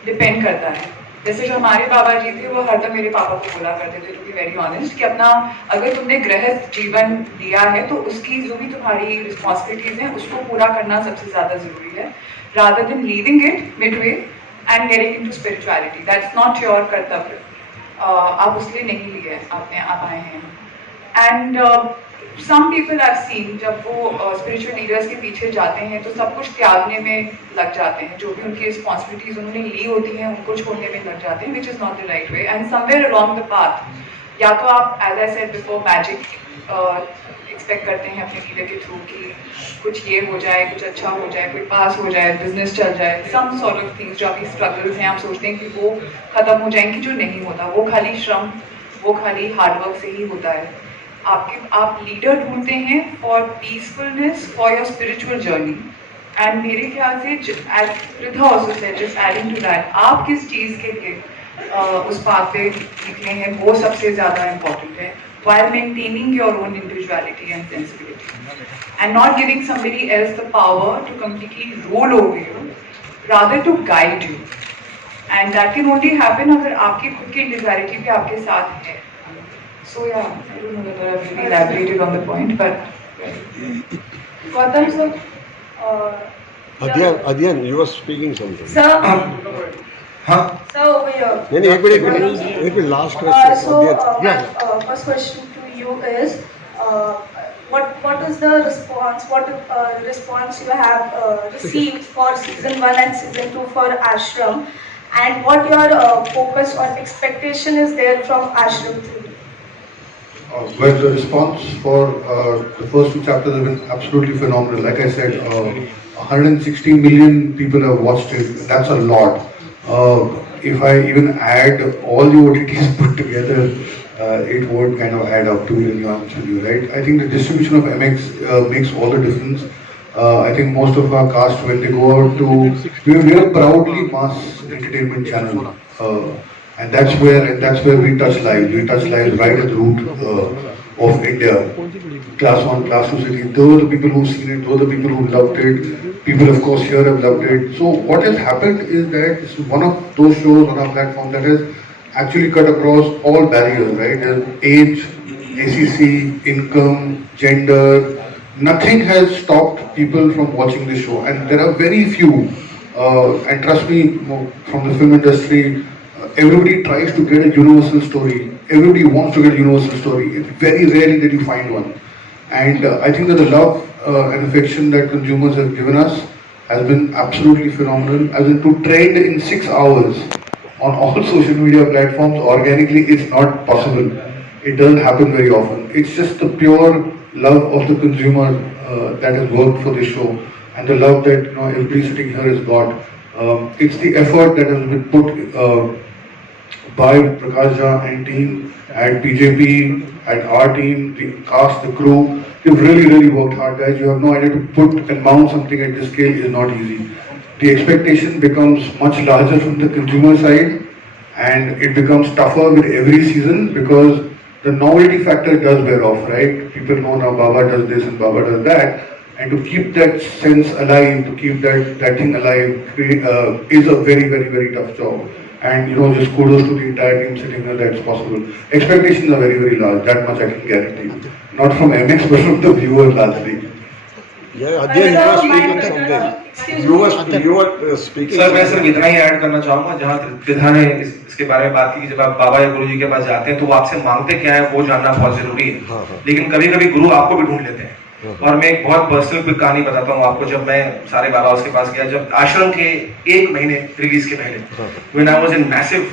डिपेंड करता है। जैसे जो हमारे बाबा जी थे वो हरदम मेरे पापा को बोला करते थे, टू बी वेरी ऑनेस्ट, कि अपना अगर तुमने गृहस्थ जीवन दिया है तो उसकी जो भी तुम्हारी रिस्पॉन्सिबिलिटीज हैं उसको पूरा करना सबसे ज़्यादा ज़रूरी है, rather than leaving it midway and getting into spirituality. That's not your कर्तव्य, आप उसलिए नहीं लिए, आपने आप आए हैं। And some people are seen जब वो स्पिरिचुअल लीडर्स के पीछे जाते हैं तो सब कुछ त्यागने में लग जाते हैं, जो भी उनकी रिस्पॉन्सिबिलिटीज उन्होंने ली होती हैं उनको छोड़ने में लग जाते हैं, which is not the right way. And somewhere along the path या तो आप as I said before magic expect करते हैं अपने लीडर के थ्रू कि कुछ ये हो जाए, कुछ अच्छा हो जाए, कोई पास हो जाए, बिजनेस चल जाए, सम सॉर्ट ऑफ थिंग्स जो आपकी स्ट्रगल्स हैं आप सोचते हैं कि वो खत्म हो जाएंगी, जो नहीं होता। वो खाली श्रम, वो खाली हार्डवर्क से ही होता है। आप लीडर ढूंढते हैं for peacefulness, for your spiritual journey. And मेरे ख्याल से as Pritha also said, just adding to that, आप किस चीज़ के लिए उस पाथ पे निकले हैं वो सबसे ज़्यादा इम्पॉर्टेंट है, while maintaining your own individuality and sensibility and not giving somebody else the power to completely rule over you, rather to guide you, and that can only happen अगर आपकी खुद की individuality भी आपके साथ है। So yeah, I don't know whether I've really elaborated on the point, but Gautam sir, Adyan, you were speaking something. sir, हाँ sir over here. एक minute last question. So Yeah. my first question to you is, what is the response? What response you have received for season 1 and season 2 for Aashram, and what your focus or expectation is there from Aashram 3? well, the response for the first two chapters have been absolutely phenomenal. Like I said, 160 million people have watched it. That's a lot. If I even add all the OTTs put together, it won't kind of add up, to be really honest with you, right? I think the distribution of MX makes all the difference. I think most of our cast, when they go out to, we are proudly mass entertainment channel. And that's where we touch lives. We touch lives right at the root of India. Class 1, class 2 city. Those are the people who've seen it. Those are the people who loved it. People, of course, here have loved it. So what has happened is that it's one of those shows on our platform that has actually cut across all barriers, right? There's age, ACC, income, gender. Nothing has stopped people from watching this show. And there are very few, and trust me, from the film industry, everybody tries to get a universal story. Everybody wants to get a universal story. It's very rarely that you find one. And I think that the love and affection that consumers have given us has been absolutely phenomenal. As in, to trend in 6 hours on all social media platforms organically is not possible. It doesn't happen very often. It's just the pure love of the consumer that has worked for this show, and the love that everybody sitting here has got. It's the effort that has been put by Prakash Jha and team at BJP, at our team, the cast, the crew. They've really worked hard, guys. You have no idea, to put and mount something at this scale is not easy. The expectation becomes much larger from the consumer side, and it becomes tougher with every season because the novelty factor does wear off, right? People know now Baba does this and Baba does that, and to keep that sense alive, to keep that thing alive, is a very tough job. And just kudos to the entire team sitting here that's possible. Expectations are very large, that much I can guarantee you. Not from MX, but from the viewer largely. Yeah, again, you were speaking something. You were speaking. Sir मैं सिर्फ इतना ही ऐड करना चाहूँगा, जहाँ त्रिधा ने इसके बारे में बात की कि जब आप बाबा या गुरु जी के पास जाते हैं तो वो आपसे मांगते क्या है वो जानना बहुत जरूरी है। लेकिन कभी-कभी गुरु आपको भी ढूंढ लेते हैं। और मैं एक बहुत पर्सनल कहानी बताता हूँ आपको। जब मैं सारे बाबा उसके पास गया, जब आश्रम के 1 महीने रिलीज के पहले, when I was in massive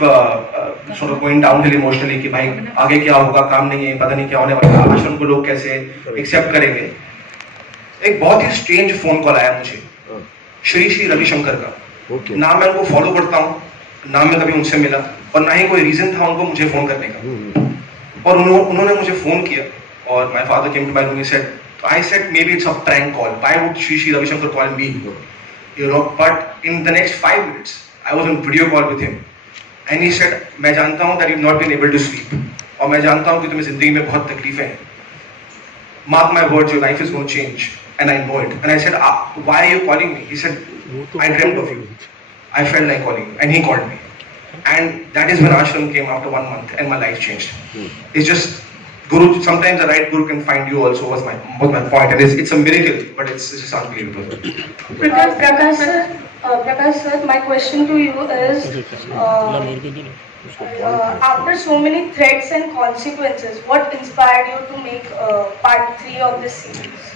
sort of going downhill emotionally कि भाई आगे क्या होगा, काम नहीं है, पता नहीं क्या होने वाला, आश्रम को लोग कैसे एक्सेप्ट करेंगे। एक बहुत ही स्ट्रेंज फोन कॉल आया मुझे श्री रविशंकर का। ना मैं उनको फॉलो करता हूँ, ना मैं कभी उनसे मिला, और ना ही कोई रीजन था उनको मुझे फोन करने का। और उन्होंने मुझे फोन किया और my father came to my room, he said, I said maybe it's a prank call. Why would Shri Ravi Shankar call me? But in the next 5 minutes, I was on video call with him, and he said, मैं जानता हूँ that you've not been able to sleep, और मैं जानता हूँ कि तुम्हें जिंदगी में बहुत तकलीफें हैं. Mark my words, your life is going to change, and I know it. And I said, why are you calling me? He said, I dreamt of you. I felt like calling you, and he called me. And that is when Aashram came after 1 month, and my life changed. It's just Guru, sometimes the right Guru can find you also, was my point. And it's a miracle, but it's just unbelievable. Prakash sir, my question to you is, after so many threats and consequences, what inspired you to make part 3 of this series?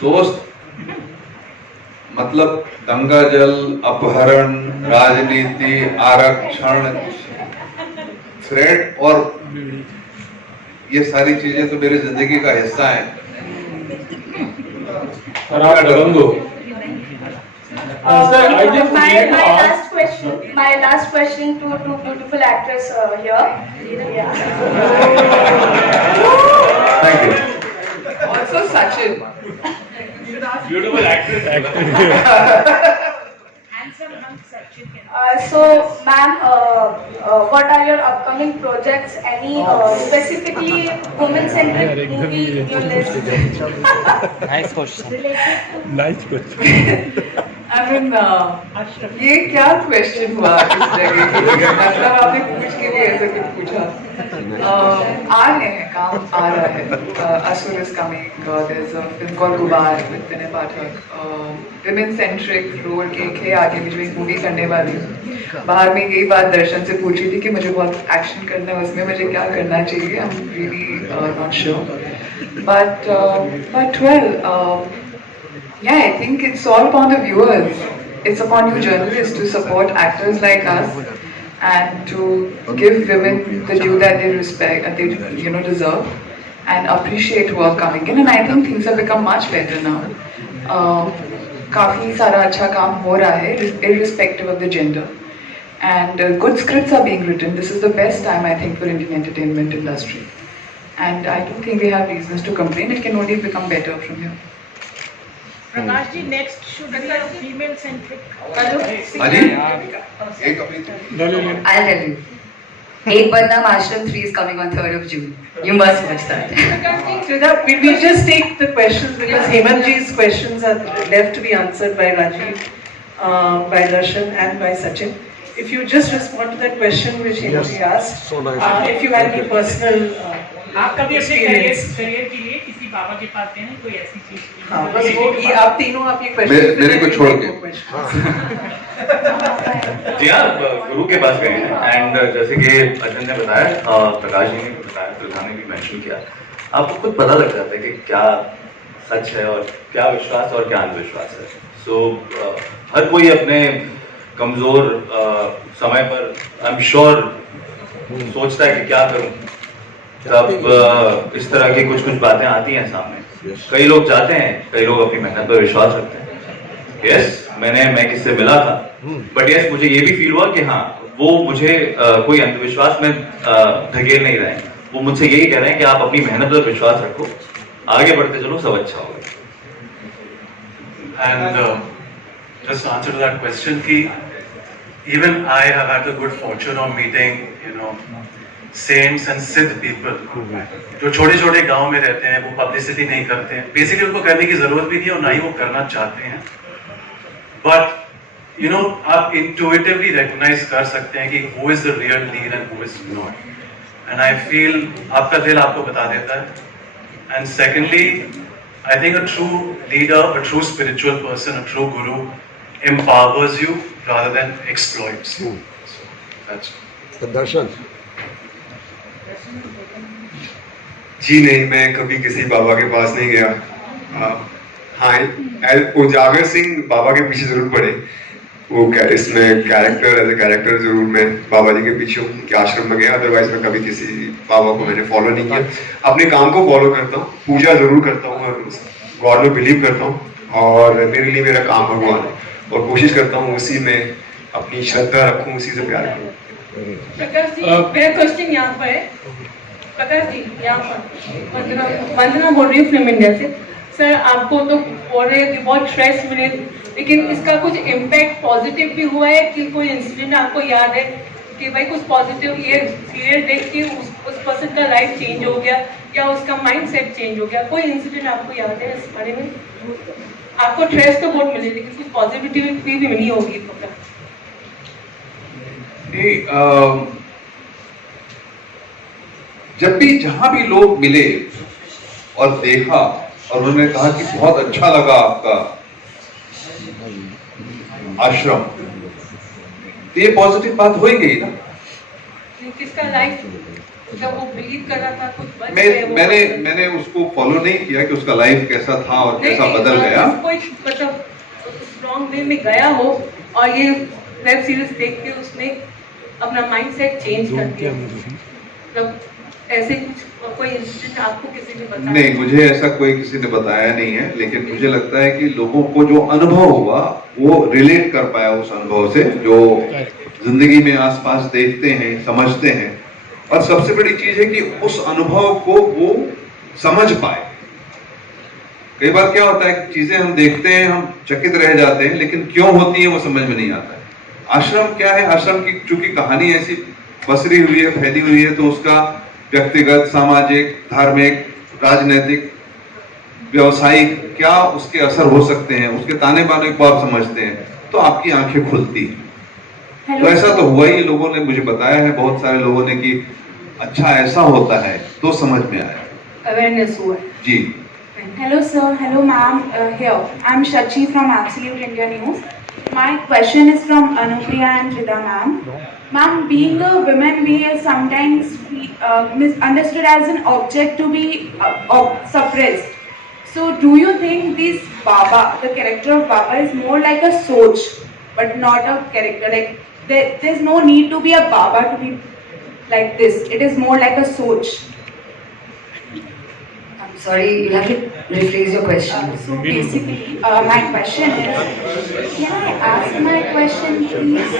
दोस्त, मतलब दंगा जल, अपहरण, राजनीति, आरक्षण, थ्रेट और ये सारी चीजें तो मेरी जिंदगी का हिस्सा है। My last question to two beautiful actresses here. Yeah. Thank you. Also Sachin. Beautiful actress. So, ma'am, what are your upcoming projects? Any specifically women-centric movie you list? Nice question. Nice question. I mean, ये क्या question हुआ इस जगह की? मतलब आपने पूछ के भी ऐसे कुछ पूछा? आ रहे हैं, काम आ रहा है. Asur is coming. There's a film called Gubar with Vinay Pathak. Women-centric role के आगे भी जो एक movie करने वाली हूँ. बाहर में यही बात दर्शन से पूछी थी कि मुझे बहुत action करना है, उसमें मुझे क्या करना चाहिए? I'm really not sure. But well. Yeah, I think it's all upon the viewers. It's upon you journalists to support actors like us and to give women the due that they respect, they deserve, and appreciate who are coming in. And I think things have become much better now. काफी सारा अच्छा काम हो रहा है, irrespective of the gender. And good scripts are being written. This is the best time, I think, for Indian entertainment industry. And I don't think we have reasons to complain. It can only become better from here. Prakash ji, next should be a female centric. I'll tell you. Ek Badnaam Aashram 3 is coming on 3rd of June. You must watch that. Will we just take the questions, because Hemanji's questions are left to be answered by Rajiv, by Darshan and by Sachin. If you just respond to that question which Hemanji asked, if you had any personal आप कभी अपने करियर के लिए किसी बाबा के पास गए हैं, कोई ऐसी चीज? हाँ, बस वो ये आप तीनों आप ये क्वेश्चन मेरे को छोड़ के जी हाँ, गुरु के पास गए हैं। एंड जैसे कि अजय ने बताया, प्रकाश जी ने बताया, प्रधान ने भी मेंशन किया, आपको खुद पता लग जाता है कि क्या सच है और क्या विश्वास और क्या अंधविश्वास है। सो हर कोई अपने कमजोर समय पर आई एम श्योर सोचता है कि क्या करूं, तब इस तरह की कुछ बातें आती हैं सामने। कई लोग जाते हैं, कई लोग अपनी मेहनत पर विश्वास रखते हैं। यस, मैं किससे मिला था, बट यस मुझे ये भी फील हुआ कि हाँ, वो मुझे कोई अंधविश्वास में धकेल नहीं रहे हैं। वो मुझसे यही कह रहे हैं कि आप अपनी मेहनत पर विश्वास रखो, आगे बढ़ते चलो, सब अच्छा होगा। And just answer to that question, कि even I have had the good fortune of meeting, saints and siddh people, जो छोटे छोटे गांव में रहते हैं, वो पब्लिसिटी नहीं करते हैं, बेसिकली उनको करने की जरूरत भी नहीं है और ना ही वो करना चाहते हैं, बट आप इंट्यूटिवली रिकॉग्नाइज कर सकते हैं कि who is the real leader and who is not, and I feel आपका दिल आपको बता देता है. And secondly, I think a true leader, a true spiritual person, a true guru empowers you rather than exploits you. So that's दर्शन जी नहीं, मैं कभी किसी बाबा के पास नहीं गया. हाँ, उजागर सिंह बाबा के पीछे जरूर पड़े, वो इसमें कैरेक्टर एज ए कैरेक्टर जरूर मैं बाबा जी के पीछे हूँ, उनके आश्रम में गया. अदरवाइज मैं कभी किसी बाबा को मैंने फॉलो नहीं किया. अपने काम को फॉलो करता हूँ, पूजा जरूर करता हूँ और गॉड में बिलीव करता हूँ, और मेरे लिए मेरा काम भगवान है, और कोशिश करता हूँ उसी में अपनी श्रद्धा रखूँ, उसी से प्यार करूँ. प्रकाश जी, मेरा क्वेश्चन यहाँ पर है. प्रकाश जी, यहाँ पर वंदना बोल रही हूँ फिल्म इंडिया से. सर, आपको तो बोल रहे हैं कि बहुत स्ट्रेस मिले, लेकिन इसका कुछ इम्पैक्ट पॉजिटिव भी हुआ है कि कोई इंसिडेंट आपको याद है कि भाई कुछ पॉजिटिव, ये सीरियल देख के उस पर्सन का लाइफ चेंज हो गया या उसका माइंड सेट चेंज हो गया? कोई इंसिडेंट आपको याद है इस बारे में? आपको स्ट्रेस तो बहुत मिले, लेकिन कुछ पॉजिटिविटी भी मिली होगी. जब भी जहां भी लोग मिले और देखा और उन्होंने कहा कि बहुत अच्छा लगा आपका आश्रम, तो ये पॉजिटिव बात हो ही गई ना. किसका लाइफ जब वो बिलीव कर रहा था कुछ बच गया, मैंने उसको फॉलो नहीं किया कि उसका लाइफ कैसा था और कैसा बदल गया. कोई मतलब स्ट्रॉन्ग वे में गया हो और ये वेब सीरीज देख के उसने अपना माइंडसेट चेंज कर दिया, मतलब ऐसे कुछ कोई इंसिडेंट आपको किसी ने बताया? नहीं, मुझे ऐसा कोई किसी ने बताया नहीं है, लेकिन मुझे लगता है कि लोगों को जो अनुभव हुआ वो रिलेट कर पाया उस अनुभव से, जो जिंदगी में आसपास देखते हैं, समझते हैं. और सबसे बड़ी चीज है कि उस अनुभव को वो समझ पाए. कई बार क्या होता है कि चीजें हम देखते हैं, हम चकित रह जाते हैं, लेकिन क्यों होती है वो समझ में नहीं आता है. आश्रम क्या है? आश्रम की चूंकि कहानी ऐसी पसरी हुई है, फैली हुई है, तो उसका व्यक्तिगत, सामाजिक, धार्मिक, राजनीतिक, व्यवसायिक क्या उसके असर हो सकते हैं, उसके ताने बाने को आप समझते हैं तो आपकी आंखें खुलती हैं. तो ऐसा तो हुआ ही, लोगों ने मुझे बताया है, बहुत सारे लोगों ने, कि अच्छा ऐसा होता है, तो समझ में आया, अवेयरनेस हुआ जी. Hello sir, hello ma'am. Here, I'm Shachi from Absolute India News. My question is from Anupriya and Rida ma'am. Ma'am, being a woman, we are sometimes misunderstood as an object to be suppressed. So, do you think this Baba, the character of Baba, is more like a soch, but not a character? Like there's no need to be a Baba to be like this. It is more like a soch. I'm sorry, you'll have to rephrase your question. So basically, my question is, can I ask my question, please?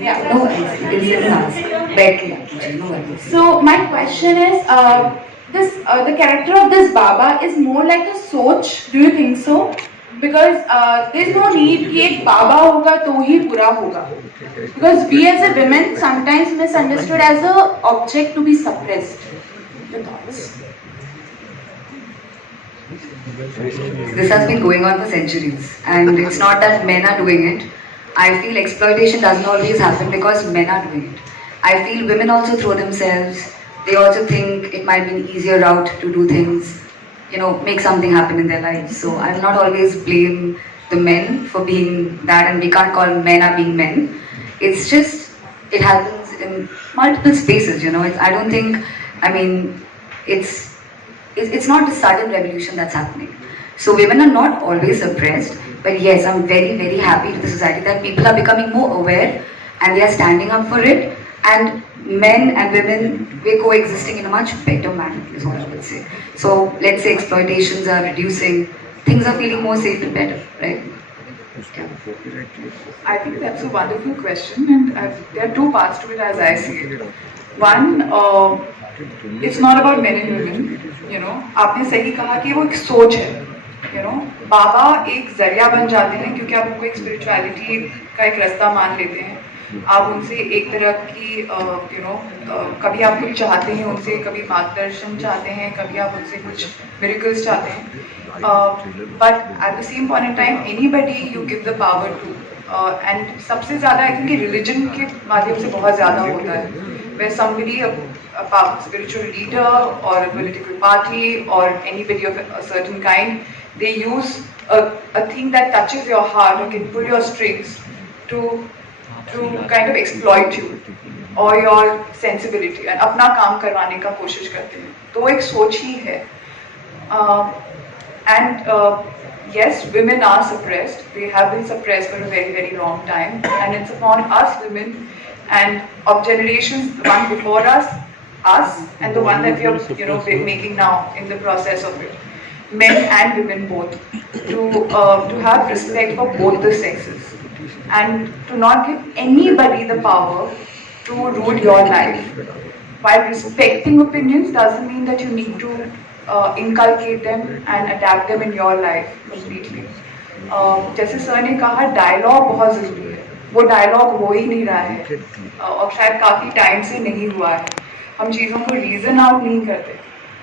Yeah. No worries, you can sit and ask. बैठ के पूछिए, no worries. So my question is, the character of this Baba is more like a soch. Do you think so? Because there's no need कि एक बाबा होगा तो ही बुरा होगा. Because we as a women sometimes misunderstood as a object to be suppressed. Your thoughts? This has been going on for centuries, and it's not that men are doing it. I feel exploitation doesn't always happen because men are doing it. I feel women also throw themselves. They also think it might be an easier route to do things, make something happen in their lives. So I'll not always blame the men for being that, and we can't call men are being men. It's just, it happens in multiple spaces, I don't think, it's not a sudden revolution that's happening. So women are not always suppressed, but yes, I'm very, very happy to the society that people are becoming more aware and they are standing up for it, and men and women, we're coexisting in a much better manner, is what I would say. So let's say exploitations are reducing, things are feeling more safe and better, right? I think that's a wonderful question, and there are two parts to it as I see it. One, it's not about men and women, आपने सही कहा कि वो एक सोच है, बाबा एक जरिया बन जाते हैं क्योंकि आप उनको एक स्पिरिचुअलिटी का एक रास्ता मान लेते हैं. आप उनसे एक तरह की कभी आप कुछ चाहते हैं उनसे, कभी मार्गदर्शन चाहते हैं, कभी आप उनसे कुछ मिरेकल्स चाहते हैं. But at the same point in time, anybody you give the power to, and सबसे ज़्यादा I think religion के माध्यम से बहुत ज़्यादा होता है. Where somebody, a spiritual leader or a political party or anybody of a certain kind, they use a thing that touches your heart or can pull your strings to kind of exploit you or your sensibility and अपना काम करवाने का कोशिश करते हैं. तो एक सोच ही है. And yes, women are suppressed. They have been suppressed for a very, very long time, and it's upon us women and of generations, the one before us, and the one that we are, making now in the process of it, men and women both, to have respect for both the sexes, and to not give anybody the power to rule your life. While respecting opinions doesn't mean that you need to inculcate them and adapt them in your life completely. जैसे सर ने कहा, डायलॉग बहुत ज़रूरी है. वो डायलॉग हो ही नहीं रहा है, और शायद काफ़ी टाइम से नहीं हुआ है. हम चीज़ों को रीज़न आउट नहीं करते.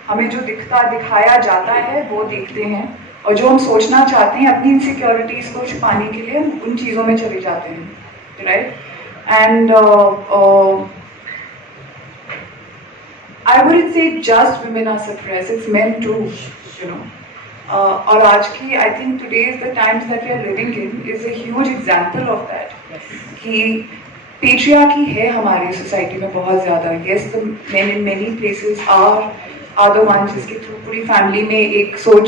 हमें जो दिखाया जाता है वो देखते हैं, और जो हम सोचना चाहते हैं अपनी इनसिक्योरिटीज़ को छुपाने के लिए उन चीज़ों में चले जाते हैं, right? And I wouldn't say just women are suppressed, it's men too, और आज की, I think today's the times that we are living in is a huge example of that. कि patriarchy है हमारी society में बहुत ज़्यादा. Yes, the men in many places are the ones जिसके through पूरी family में एक सोच,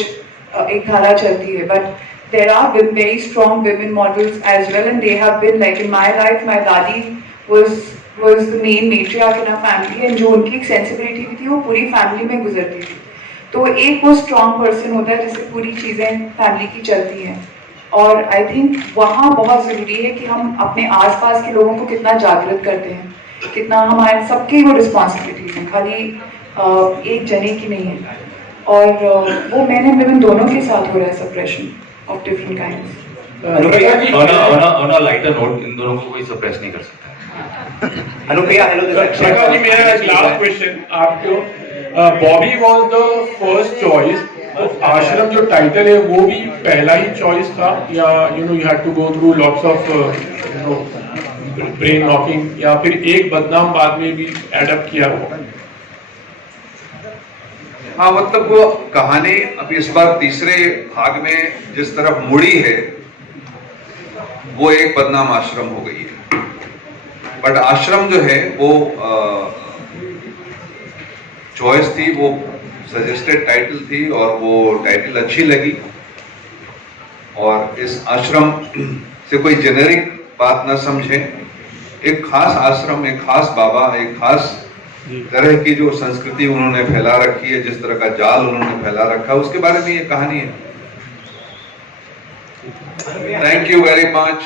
एक धारा चलती है. But there are very strong women models as well, and they have been, like in my life, my dadi was the main matriarch in our family, and जो उनकी एक sensibility भी थी वो पूरी family में गुजरती थी. तो एक वो strong person होता है जिससे पूरी चीज़ें family की चलती हैं. और I think वहाँ बहुत ज़रूरी है कि हम अपने आसपास के लोगों को कितना जागृत करते हैं, कितना हमारे सबकी वो responsibilities हैं, खाली एक जने की नहीं है. और वो men and women दोनों के साथ हो रहा है suppression of different kinds. On a lighter note, इन दोनों को कोई suppress नहीं कर सकता. अनुप्रिया, हेलो जी, मेरा लास्ट क्वेश्चन आपको. Bobby was the first choice, तो आश्रम जो टाइटल है वो भी पहला ही चॉइस था, या you had to go through lots of brain knocking, या फिर एक बदनाम बाद में भी एडप्ट किया हुआ? हाँ, मतलब वो कहानी अब इस बार तीसरे भाग में जिस तरफ मुड़ी है वो एक बदनाम आश्रम हो गई है. बट आश्रम जो है वो चॉइस थी, वो सजेस्टेड टाइटल थी, और वो टाइटल अच्छी लगी. और इस आश्रम से कोई जेनेरिक बात न समझें एक खास आश्रम, एक खास बाबा, एक खास तरह की जो संस्कृति उन्होंने फैला रखी है, जिस तरह का जाल उन्होंने फैला रखा है, उसके बारे में ये कहानी है। Thank you very much.